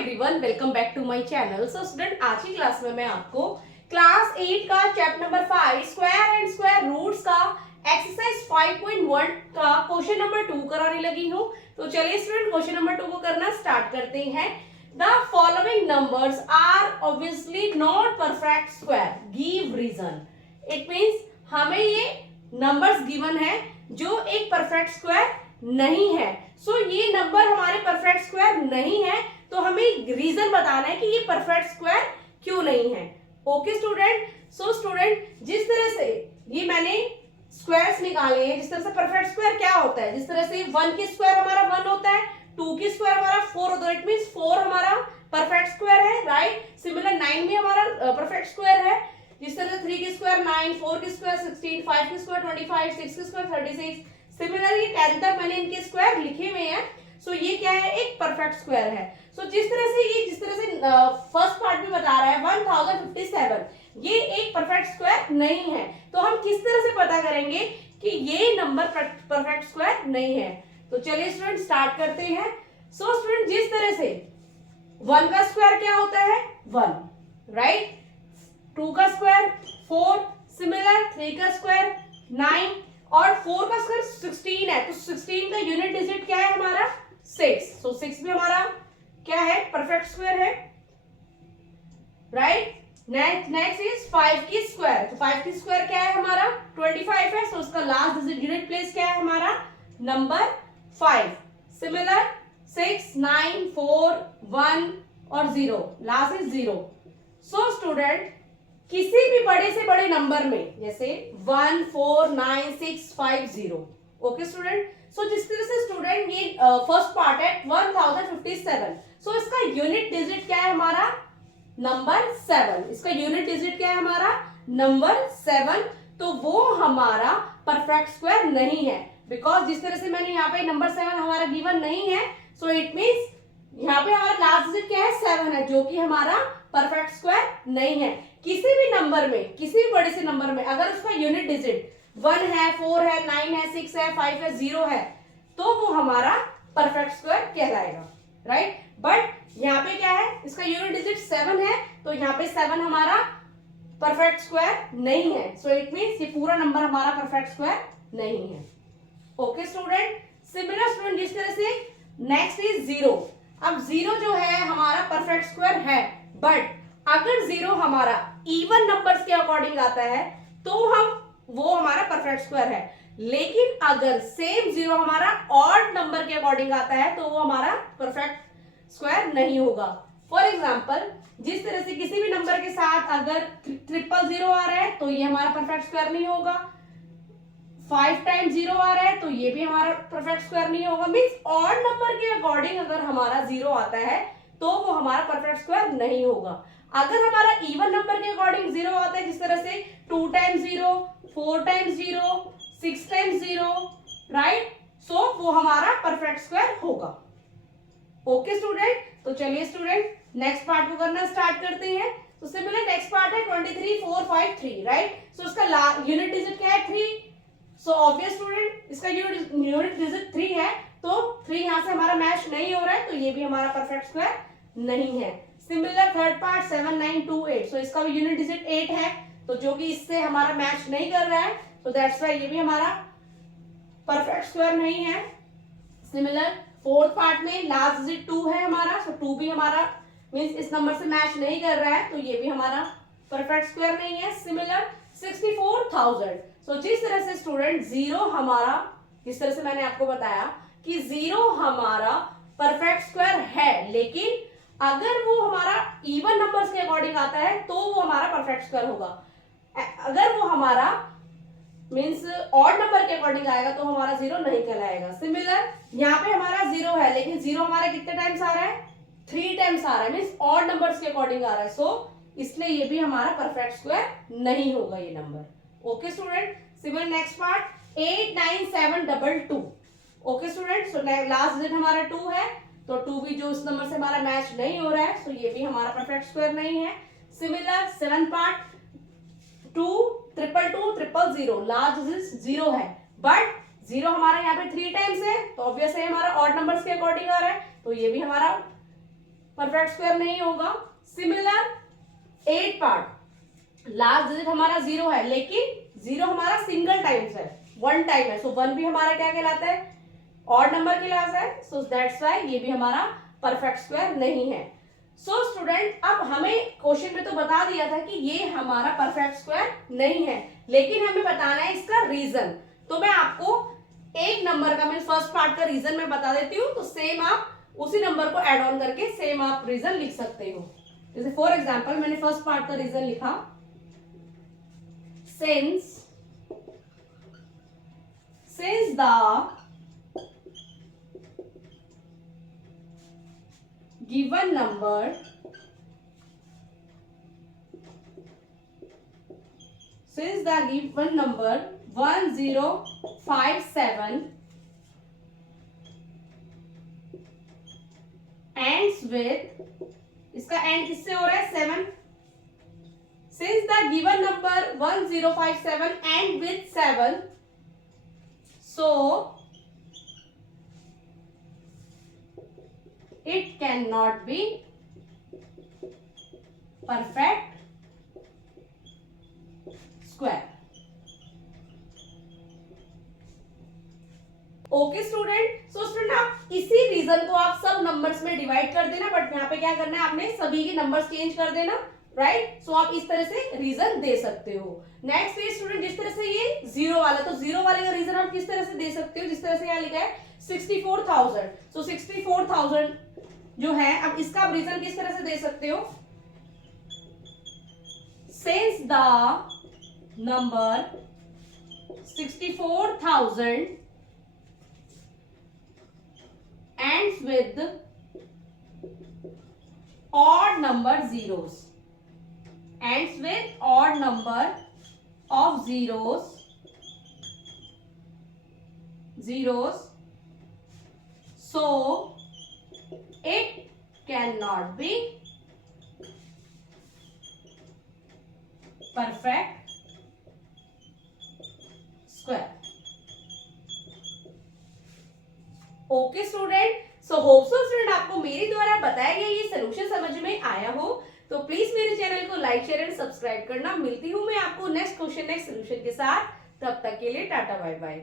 Everyone, welcome back to my channel. So student, आज की class में मैं आपको क्लास 8 का chapter number 5 square and square roots का एक्सरसाइज 5.1 का क्वेश्चन नंबर 2 कराने लगी हूँ। तो चलिए स्टूडेंट, क्वेश्चन नंबर 2 को करना स्टार्ट करते हैं। The following numbers are obviously not perfect square, give reason. It means हमें ये नंबर्स गिवन है जो एक परफेक्ट स्क्वायर नहीं है। सो ये नंबर हमारे परफेक्ट स्क्वायर नहीं है, तो हमें रीजन बताना है कि ये परफेक्ट स्क्वायर क्यों नहीं है। Okay student. सो स्टूडेंट, जिस तरह से ये मैंने स्क्वायर्स निकाले हैं, जिस तरह से परफेक्ट स्क्वायर क्या होता है, जिस तरह से 1 की स्क्वायर हमारा 1 होता है, 2 की स्क्वायर हमारा 4 होता है, इट मींस 4 हमारा परफेक्ट स्क्वायर है, राइट। सिमिलर 9 भी हमारा परफेक्ट स्क्वायर है। जिस तरह से 3 की स्क्वायर 9, 4 की स्क्वायर 16, 5 की स्क्वायर 25, 6 की स्क्वायर 36। सिमिलर ये 10 तक मैंने इनके स्क्वायर लिखे हुए हैं। सो ये क्या है, एक परफेक्ट स्क्वायर है। सो जिस तरह से फर्स्ट पार्ट में बता रहा है 1057, ये एक परफेक्ट स्क्वायर नहीं है। तो हम किस तरह से पता करेंगे कि ये नंबर परफेक्ट स्क्वायर नहीं है। तो चलिए स्टूडेंट स्टार्ट करते हैं। सो स्टूडेंट, जिस तरह से 1 का स्क्वायर क्या होता है 1, राइट। 2 का स्क्वायर 4, सिमिलर 3 का स्क्वायर 9 और 4 का स्क्वायर 16 है। तो 16 का यूनिट डिजिट क्या है हमारा 6। सो 6 भी हमारा क्या है, परफेक्ट स्क्वायर है, राइट। नेक्स्ट इज 5 की स्क्वायर। तो 5 की स्क्वायर क्या है हमारा 25 है। सो उसका लास्ट डिजिट यूनिट प्लेस क्या है हमारा नंबर 5। सिमिलर 6, 9, 4, 1 और 0, लास्ट इज 0। सो स्टूडेंट, किसी भी बड़े से बड़े नंबर में जैसे 1, 4, 9, 6, 5, 0। Okay student. सो जिस तरह से स्टूडेंट ये फर्स्ट पार्ट है 1057। सो इसका यूनिट डिजिट क्या है हमारा नंबर 7। इसका यूनिट डिजिट क्या है हमारा नंबर 7। तो वो हमारा परफेक्ट स्क्वायर नहीं है, बिकॉज जिस तरह से मैंने यहाँ पे नंबर 7 हमारा गिवन नहीं है। सो इट मीन्स यहाँ पे हमारा लास्ट डिजिट क्या है 7 है, जो कि हमारा परफेक्ट स्क्वायर नहीं है। किसी भी नंबर में, किसी भी बड़े से नंबर में अगर उसका यूनिट डिजिट 1 है, 4 है, 9 है, 6 है, 5 है, 0 है, तो वो हमारा परफेक्ट स्क्वायर कहलाएगा, राइट। बट यहाँ पे क्या है, इसका यूनिट डिजिट 7 है, तो यहाँ पे 7 हमारा परफेक्ट स्क्वायर नहीं है। सो इट मीन्स ये पूरा नंबर हमारा परफेक्ट स्क्वायर नहीं है। Okay student. सिमिलर स्टूडेंट, जिस तरह से नेक्स्ट इज 0। अब 0 जो है हमारा परफेक्ट स्क्वायर है, बट अगर 0 हमारा इवन नंबर्स के अकॉर्डिंग आता है तो वो हमारा परफेक्ट स्क्वायर है। लेकिन अगर सेम 0 हमारा ऑड नंबर के अकॉर्डिंग आता है तो वो हमारा परफेक्ट स्क्वायर नहीं होगा। फॉर एग्जाम्पल, जिस तरह से किसी भी नंबर के साथ अगर 000 आ रहा है तो ये हमारा परफेक्ट स्क्वायर नहीं होगा। 5 टाइम्स 0 आ रहा है तो ये भी हमारा परफेक्ट स्क्वायर नहीं होगा। मींस ऑड नंबर के अकॉर्डिंग अगर हमारा 0 आता है तो वो हमारा परफेक्ट स्क्वायर नहीं होगा। अगर हमारा इवन नंबर के अकॉर्डिंग 0 आता है, जिस तरह से 2 टाइम्स 0, 4 टाइम्स 0, 6 टाइम्स 0, राइट, सो वो हमारा परफेक्ट स्क्वायर होगा। Okay student. तो चलिए स्टूडेंट नेक्स्ट पार्ट को करना स्टार्ट करते हैं। तो सिमिलर नेक्स्ट पार्ट है 23, 4, 5, 3, राइट। सो उसका यूनिट डिजिट क्या है 3। सो ऑब्वियस स्टूडेंट, इसका यूनिट डिजिट 3 है, तो 3 यहां से हमारा मैच नहीं हो रहा है, तो ये भी हमारा परफेक्ट स्क्वायर नहीं है। Similar third part 7, 9, 2, 8। सो इसका भी यूनिट डिजिट 8 है, तो जो कि इससे हमारा मैच नहीं कर रहा है, तो दैट्स व्हाई ये भी हमारा परफेक्ट स्क्वायर नहीं है। सिमिलर फोर्थ पार्ट में लास्ट डिजिट 2 है हमारा, सो 2 भी हमारा मींस इस नंबर से मैच नहीं कर रहा है, तो ये भी हमारा परफेक्ट स्क्वायर नहीं है। सिमिलर 64,000। सो जिस तरह से स्टूडेंट 0 हमारा, जिस तरह से मैंने आपको बताया कि 0 हमारा परफेक्ट स्क्वायर है, लेकिन अगर वो हमारा इवन नंबर्स के अकॉर्डिंग आता है तो वो हमारा परफेक्ट स्क्वायर होगा। अगर वो हमारा मींस ऑड नंबर के अकॉर्डिंग आएगा तो हमारा 0 नहीं कहलाएगा। सिमिलर यहाँ पे हमारा 0 है, लेकिन 0 हमारा कितने टाइम्स आ रहा है 3 टाइम्स आ रहा है, मींस ऑड नंबर्स के अकॉर्डिंग आ रहा है। सो इसलिए ये भी हमारा परफेक्ट स्क्वायर नहीं होगा ये number. Okay student. Similar next part 89722। Okay student. So last digit हमारा 2 है, तो 2 भी जो इस नंबर से हमारा मैच नहीं हो रहा है, सो ये भी हमारा परफेक्ट स्क्वायर नहीं है। सिमिलर 7 पार्ट 2, 222, 000, लास्ट डिजिट 0 है, बट 0 हमारा यहाँ पे 3 टाइम्स है, तो ऑब्वियस है हमारा ऑड नंबर्स के अकॉर्डिंग आ रहा है, तो ये भी हमारा परफेक्ट स्क्वायर नहीं होगा। सिमिलर 8 पार्ट, लास्ट डिजिट हमारा 0 है, लेकिन 0 हमारा सिंगल टाइम्स है, 1 टाइम है, सो 1 भी हमारा क्या कहलाता है, ऑड नंबर कहलाता है, सो दैट्स व्हाई ये भी हमारा परफेक्ट स्क्वायर नहीं है। सो स्टूडेंट, अब हमें क्वेश्चन में तो बता दिया था कि ये हमारा परफेक्ट स्क्वायर नहीं है, लेकिन हमें बताना है इसका रीजन। तो मैं आपको एक नंबर का, मैं फर्स्ट पार्ट का रीजन मैं बता देती हूँ, तो सेम आप उसी नंबर को एड ऑन करके सेम आप रीजन लिख सकते हो। जैसे फॉर एग्जाम्पल मैंने फर्स्ट पार्ट का रीजन लिखा, since the given number since the given number 1057 ends with, इसका एंड किससे हो रहा है, 7, since the given number 1057 end with 7, so it cannot be perfect square. Okay student, so student आप इसी रीजन को आप सब नंबर्स में डिवाइड कर देना, बट यहाँ पे क्या करना है, आपने सभी के नंबर्स चेंज कर देना, राइट। सो आप इस तरह से रीजन दे सकते हो। नेक्स्ट पे स्टूडेंट, जिस तरह से ये 0 वाला, तो 0 वाले का रीजन आप किस तरह से दे सकते हो, जिस तरह से यहाँ लिखा है 64,000, सो 64,000 जो है, अब इसका आप रीजन किस तरह से दे सकते हो, since the number 64,000 ends with odd number zeros, ends with odd number of zeros, so it cannot be perfect square. Okay student, so hope so student आपको मेरे द्वारा बताया गया ये सोल्यूशन समझ में आया हो, तो प्लीज मेरे चैनल को लाइक, शेयर एंड सब्सक्राइब करना। मिलती हूँ मैं आपको नेक्स्ट क्वेश्चन, नेक्स्ट सोल्यूशन के साथ, तब तक के लिए टाटा बाय बाय।